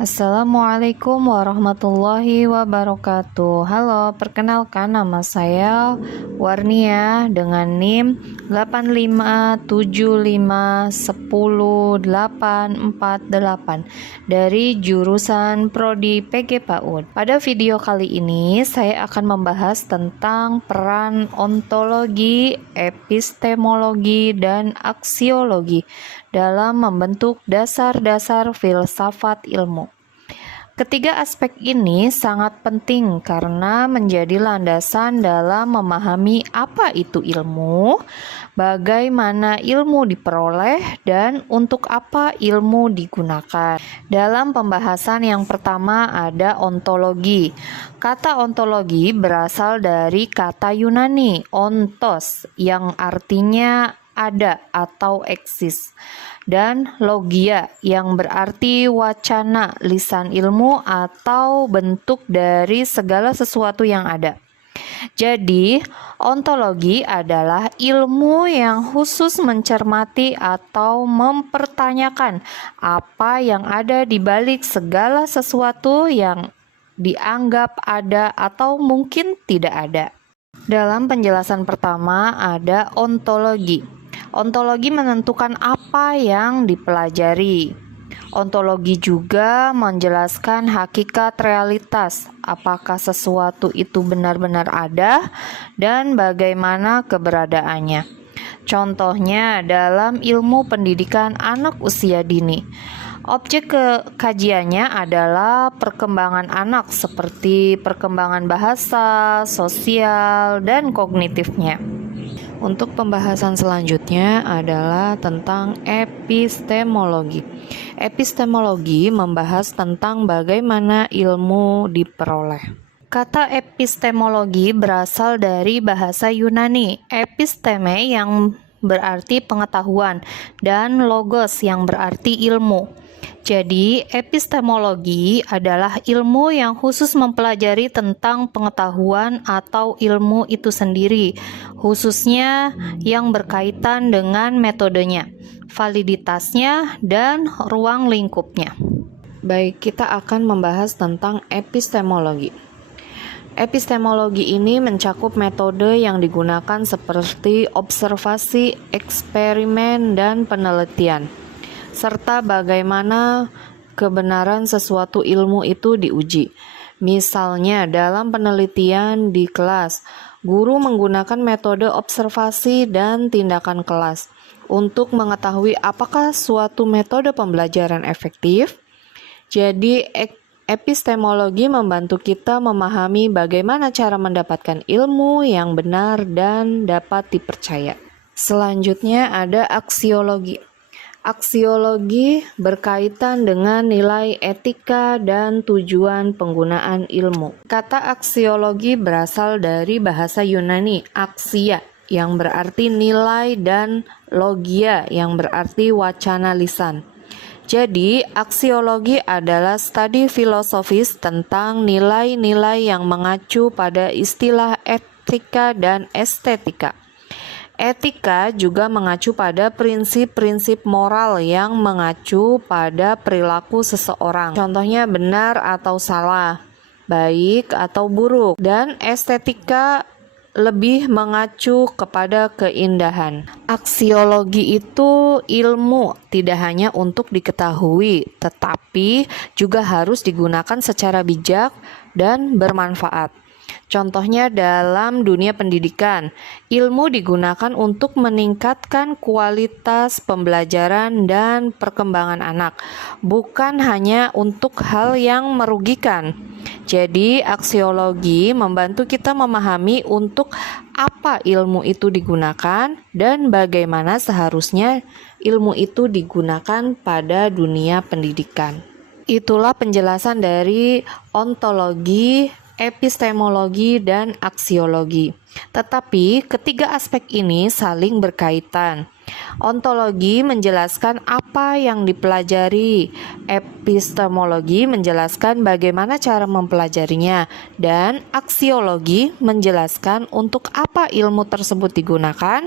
Assalamualaikum warahmatullahi wabarakatuh. Halo, perkenalkan nama saya Warnia dengan NIM 85751088 dari jurusan Prodi PG PAUD. Pada video kali ini saya akan membahas tentang peran ontologi, epistemologi, dan aksiologi dalam membentuk dasar-dasar filsafat ilmu. Ketiga aspek ini sangat penting karena menjadi landasan dalam memahami apa itu ilmu, bagaimana ilmu diperoleh, dan untuk apa ilmu digunakan. Dalam pembahasan yang pertama ada ontologi. Kata ontologi berasal dari kata Yunani ontos yang artinya ada atau eksis, dan logia yang berarti wacana, lisan ilmu, atau bentuk dari segala sesuatu yang ada. Jadi, ontologi adalah ilmu yang khusus mencermati atau mempertanyakan apa yang ada di balik segala sesuatu yang dianggap ada atau mungkin tidak ada. Dalam penjelasan pertama ada ontologi. Ontologi menentukan apa yang dipelajari. Ontologi juga menjelaskan hakikat realitas, apakah sesuatu itu benar-benar ada dan bagaimana keberadaannya. Contohnya dalam ilmu pendidikan anak usia dini. Objek kajiannya adalah perkembangan anak seperti perkembangan bahasa, sosial, dan kognitifnya. Untuk pembahasan selanjutnya adalah tentang epistemologi. Epistemologi membahas tentang bagaimana ilmu diperoleh. Kata epistemologi berasal dari bahasa Yunani, episteme yang berarti pengetahuan dan logos yang berarti ilmu. Jadi, epistemologi adalah ilmu yang khusus mempelajari tentang pengetahuan atau ilmu itu sendiri, khususnya yang berkaitan dengan metodenya, validitasnya, dan ruang lingkupnya. Baik, kita akan membahas tentang epistemologi. Epistemologi ini mencakup metode yang digunakan seperti observasi, eksperimen, dan penelitian, serta bagaimana kebenaran sesuatu ilmu itu diuji. Misalnya, dalam penelitian di kelas, guru menggunakan metode observasi dan tindakan kelas untuk mengetahui apakah suatu metode pembelajaran efektif. Jadi, epistemologi membantu kita memahami bagaimana cara mendapatkan ilmu yang benar dan dapat dipercaya. Selanjutnya ada aksiologi. Aksiologi berkaitan dengan nilai etika dan tujuan penggunaan ilmu. Kata aksiologi berasal dari bahasa Yunani, aksia, yang berarti nilai, dan logia, yang berarti wacana lisan. Jadi, aksiologi adalah studi filosofis tentang nilai-nilai yang mengacu pada istilah etika dan estetika. Etika juga mengacu pada prinsip-prinsip moral yang mengacu pada perilaku seseorang. Contohnya benar atau salah, baik atau buruk, dan estetika lebih mengacu kepada keindahan. Aksiologi itu ilmu tidak hanya untuk diketahui, tetapi juga harus digunakan secara bijak dan bermanfaat. Contohnya dalam dunia pendidikan, ilmu digunakan untuk meningkatkan kualitas pembelajaran dan perkembangan anak, bukan hanya untuk hal yang merugikan. Jadi, aksiologi membantu kita memahami untuk apa ilmu itu digunakan dan bagaimana seharusnya ilmu itu digunakan pada dunia pendidikan. Itulah penjelasan dari ontologi, epistemologi, dan aksiologi. Tetapi ketiga aspek ini saling berkaitan. Ontologi menjelaskan apa yang dipelajari, epistemologi menjelaskan bagaimana cara mempelajarinya, dan aksiologi menjelaskan untuk apa ilmu tersebut digunakan.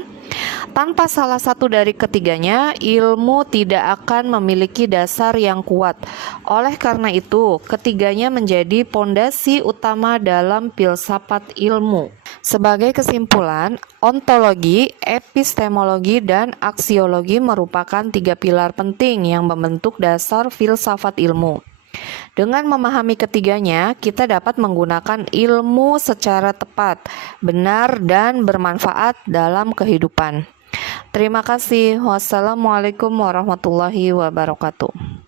Tanpa salah satu dari ketiganya, ilmu tidak akan memiliki dasar yang kuat. Oleh karena itu, ketiganya menjadi pondasi utama dalam filsafat ilmu. Sebagai kesimpulan, ontologi, epistemologi, dan aksiologi merupakan tiga pilar penting yang membentuk dasar filsafat ilmu. Dengan memahami ketiganya, kita dapat menggunakan ilmu secara tepat, benar, dan bermanfaat dalam kehidupan. Terima kasih. Wassalamualaikum warahmatullahi wabarakatuh.